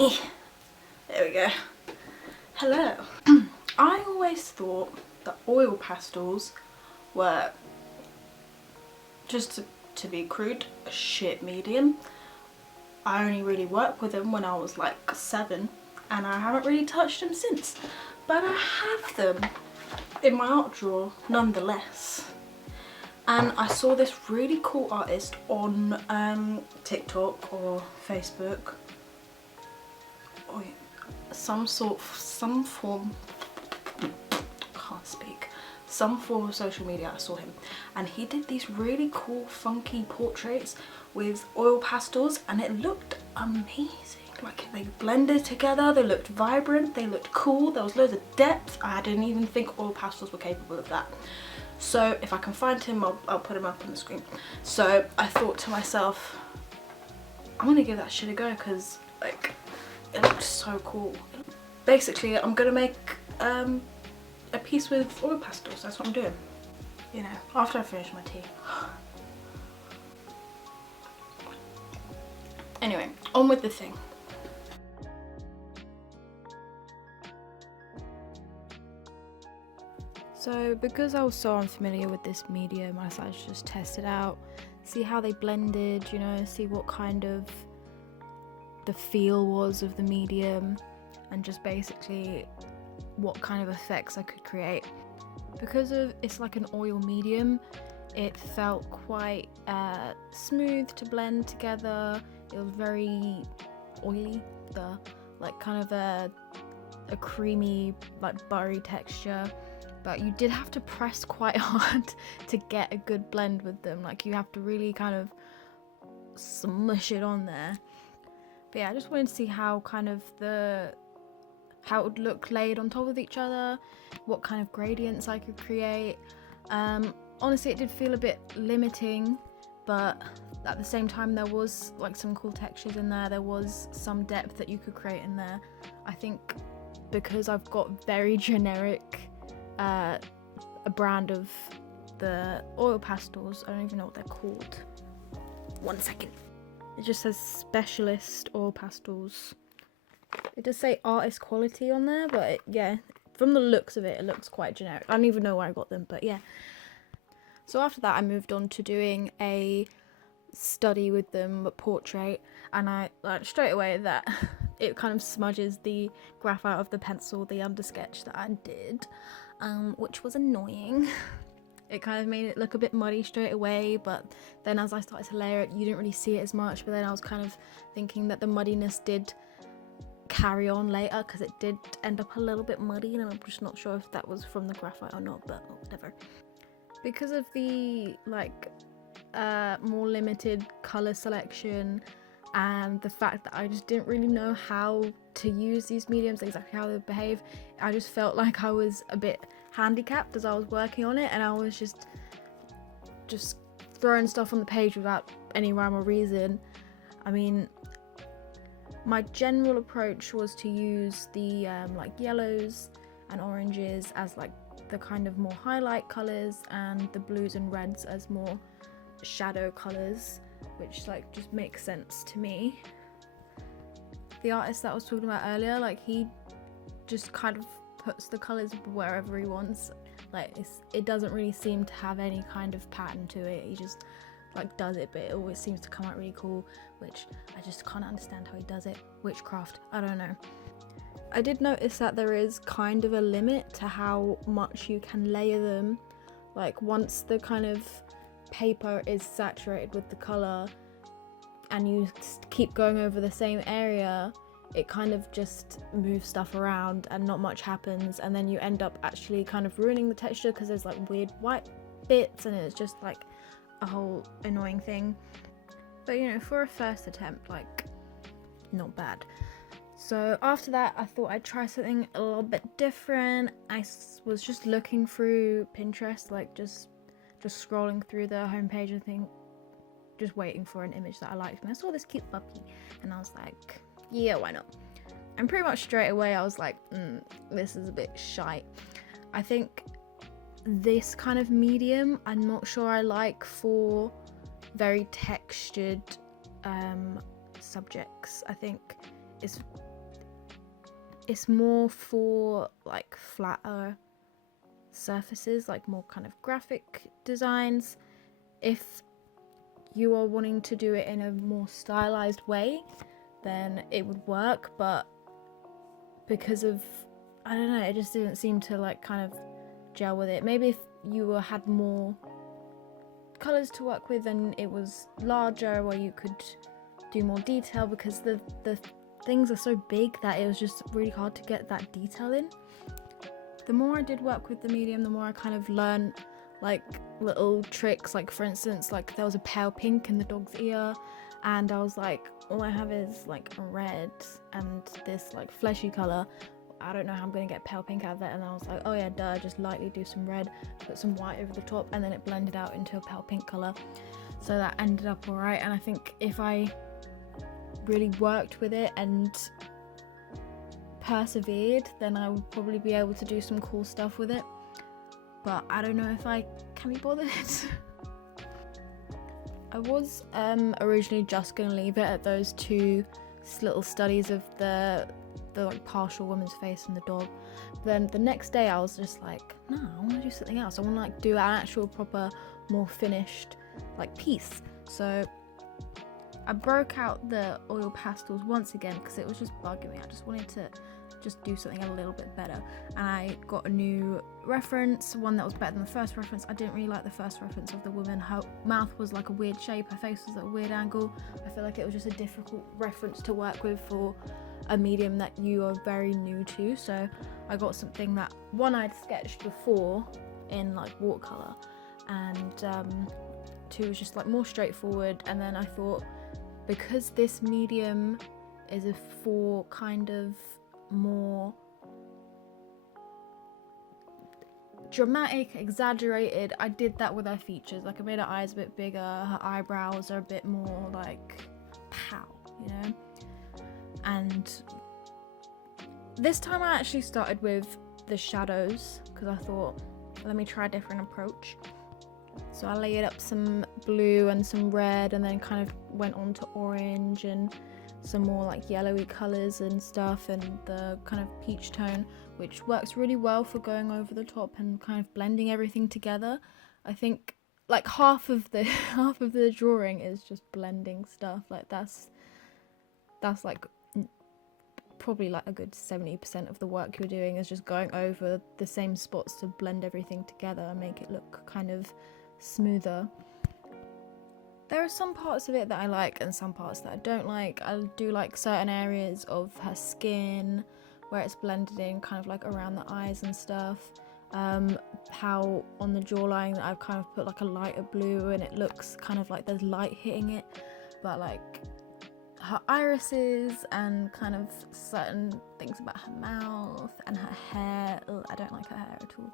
There we go. Hello. I always thought that oil pastels were, just to be crude, a shit medium. I only really worked with them when I was like 7 and I haven't really touched them since. But I have them in my art drawer nonetheless. And I saw this really cool artist on TikTok or Facebook, or some form of social media. I saw him and he did these really cool funky portraits with oil pastels and it looked amazing. Like they blended together, they looked vibrant, they looked cool, there was loads of depth. I didn't even think oil pastels were capable of that. So if I can find him, I'll put him up on the screen. So I thought to myself, I'm gonna give that shit a go because like it looked so cool. Basically I'm gonna make a piece with oil pastels. That's what I'm doing, you know, after I finish my tea. Anyway, on with the thing. So because I was so unfamiliar with this medium, I decided to just test it out, see how they blended, you know, see what kind of the feel was of the medium, and just basically what kind of effects I could create. Because it's like an oil medium, it felt quite smooth to blend together. It was very oily, like kind of a creamy, like buttery texture. But you did have to press quite hard to get a good blend with them. Like you have to really kind of smush it on there. But yeah, I just wanted to see how it would look laid on top of each other, what kind of gradients I could create. Honestly, it did feel a bit limiting, but at the same time there was like some cool textures in there. There was some depth that you could create in there. I think because I've got very generic a brand of the oil pastels, I don't even know what they're called. 1 second. It just says Specialist Oil Pastels. It does say artist quality on there, but yeah, from the looks of it, it looks quite generic. I don't even know where I got them, but yeah. So after that, I moved on to doing a study with them, a portrait, and I like straight away that it kind of smudges the graphite of the pencil, the undersketch that I did, which was annoying. It kind of made it look a bit muddy straight away, but then as I started to layer it, you didn't really see it as much. But then I was kind of thinking that the muddiness did carry on later, because it did end up a little bit muddy, and I'm just not sure if that was from the graphite or not, but whatever. Because of the like more limited color selection and the fact that I just didn't really know how to use these mediums, exactly how they behave, I just felt like I was a bit handicapped as I was working on it, and I was just throwing stuff on the page without any rhyme or reason. I mean, my general approach was to use the like yellows and oranges as like the kind of more highlight colors, and the blues and reds as more shadow colors, which like just makes sense to me. The artist that I was talking about earlier, like he just kind of puts the colors wherever he wants. Like it doesn't really seem to have any kind of pattern to it. He just like does it, but it always seems to come out really cool, which I just can't understand how he does it. Witchcraft, I don't know. I did notice that there is kind of a limit to how much you can layer them. Like once the kind of paper is saturated with the color and you keep going over the same area, it kind of just moves stuff around and not much happens, and then you end up actually kind of ruining the texture because there's like weird white bits, and it's just like a whole annoying thing. But you know, for a first attempt, like not bad. So after that, I thought I'd try something a little bit different. I was just looking through Pinterest, like just scrolling through the homepage and thing, just waiting for an image that I liked. And I saw this cute puppy, and I was like, yeah, why not? And pretty much straight away, I was like, this is a bit shite. I think this kind of medium, I'm not sure I like for very textured subjects. I think it's it's more for like flatter surfaces, like more kind of graphic designs. If you are wanting to do it in a more stylized way, then it would work, but because of, I don't know, it just didn't seem to like kind of gel with it. Maybe if you had more colors to work with and it was larger, where you could do more detail, because the things are so big that it was just really hard to get that detail in. The more I did work with the medium, the more I kind of learned like little tricks. Like for instance, like there was a pale pink in the dog's ear, and I was like, all I have is like red and this like fleshy color. I don't know how I'm gonna get pale pink out of that. And I was like, oh yeah, duh, just lightly do some red, put some white over the top, and then it blended out into a pale pink color. So that ended up alright. And I think if I really worked with it and persevered, then I would probably be able to do some cool stuff with it. But I don't know if I can be bothered. I was originally just gonna leave it at those two little studies of the like partial woman's face and the dog. But then the next day I was just like, no, I want to do something else. I want to like do an actual proper, more finished like piece. So I broke out the oil pastels once again because it was just bugging me. I just wanted to just do something a little bit better, and I got a new reference, one that was better than the first reference. I didn't really like the first reference of the woman. Her mouth was like a weird shape, her face was at a weird angle. I feel like it was just a difficult reference to work with for a medium that you are very new to. So I got something that one I'd sketched before in like watercolor, and two was just like more straightforward. And then I thought, because this medium is a for kind of more dramatic, exaggerated, I did that with her features. Like I made her eyes a bit bigger, her eyebrows are a bit more like pow, you know. And this time I actually started with the shadows because I thought, let me try a different approach. So I layered up some blue and some red, and then kind of went on to orange and some more like yellowy colors and stuff, and the kind of peach tone, which works really well for going over the top and kind of blending everything together. I think like half of the drawing is just blending stuff. Like that's like probably like a good 70% of the work you're doing is just going over the same spots to blend everything together and make it look kind of smoother. There are some parts of it that I like and some parts that I don't like. I do like certain areas of her skin where it's blended in kind of like around the eyes and stuff. How on the jawline I've kind of put like a lighter blue and it looks kind of like there's light hitting it. But like her irises and kind of certain things about her mouth and her hair. Ugh, I don't like her hair at all.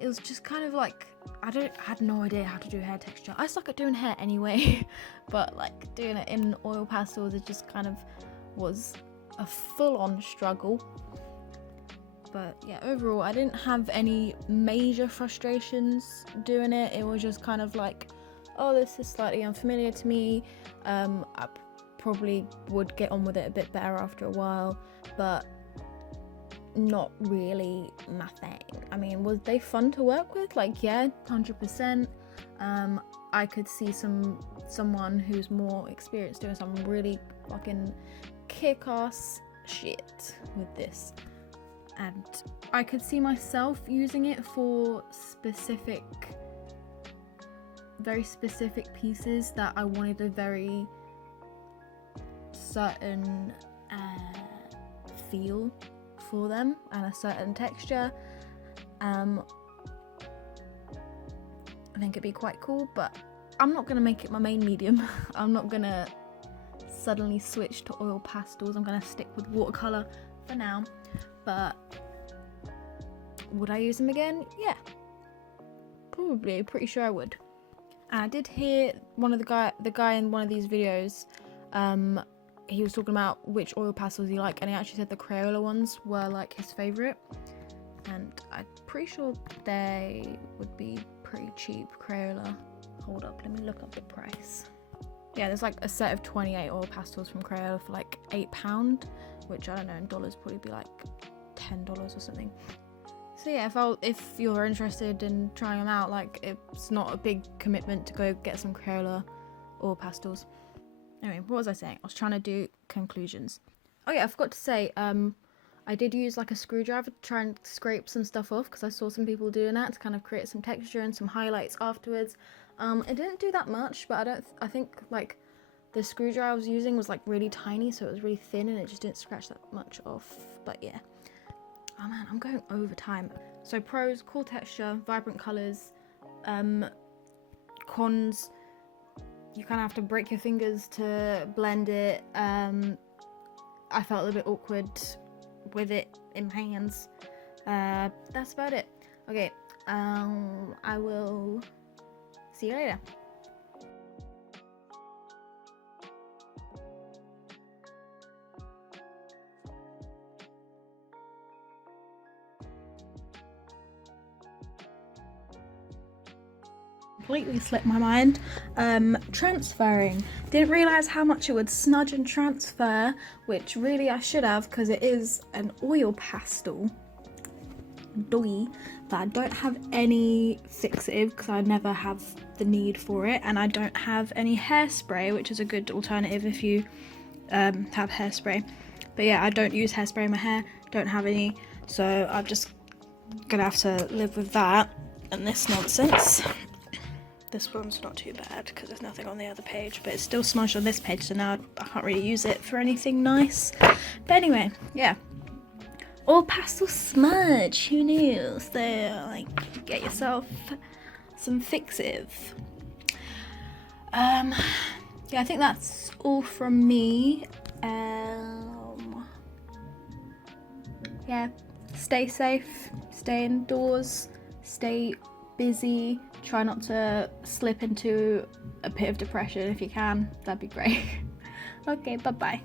It was just kind of like, I had no idea how to do hair texture. I suck at doing hair anyway, but like doing it in oil pastels, it just kind of was a full-on struggle. But yeah, overall, I didn't have any major frustrations doing it. It was just kind of like, oh, this is slightly unfamiliar to me. I probably would get on with it a bit better after a while, but not really my thing. I mean, was they fun to work with? Like, yeah, 100%. I could see someone who's more experienced doing some really fucking kick-ass shit with this, and I could see myself using it for very specific pieces that I wanted a very certain feel for them and a certain texture. I think it'd be quite cool, but I'm not gonna make it my main medium. I'm not gonna suddenly switch to oil pastels. I'm gonna stick with watercolor for now, but would I use them again? Yeah, probably. Pretty sure I would. And I did hear the guy in one of these videos, he was talking about which oil pastels he liked, and he actually said the Crayola ones were like his favorite, and I'm pretty sure they would be pretty cheap. Crayola, hold up, let me look up the price. Yeah, there's like a set of 28 oil pastels from Crayola for like £8, which I don't know, in dollars probably be like $10 or something. So yeah, if you're interested in trying them out, like it's not a big commitment to go get some Crayola or pastels. Anyway, what was I saying? I was trying to do conclusions. Oh yeah, I forgot to say, I did use like a screwdriver to try and scrape some stuff off because I saw some people doing that to kind of create some texture and some highlights afterwards. It didn't do that much, but I think like the screwdriver I was using was like really tiny, so it was really thin and it just didn't scratch that much off. But yeah. Oh man, I'm going over time. So pros, cool texture, vibrant colours. Cons, you kind of have to break your fingers to blend it. I felt a little bit awkward with it in my hands. That's about it. Okay, I will see you later. Completely slipped my mind. Transferring. Didn't realise how much it would smudge and transfer, which really I should have because it is an oil pastel. But I don't have any fixative because I never have the need for it, and I don't have any hairspray, which is a good alternative if you have hairspray. But yeah, I don't use hairspray in my hair, don't have any, so I'm just gonna have to live with that and this nonsense. This one's not too bad because there's nothing on the other page, but it's still smudged on this page, so now I can't really use it for anything nice. But anyway, yeah. All pastel smudge, who knew? So, like, get yourself some fixative. Yeah, I think that's all from me. Yeah, stay safe, stay indoors, stay busy. Try not to slip into a pit of depression if you can. That'd be great. Okay, bye-bye.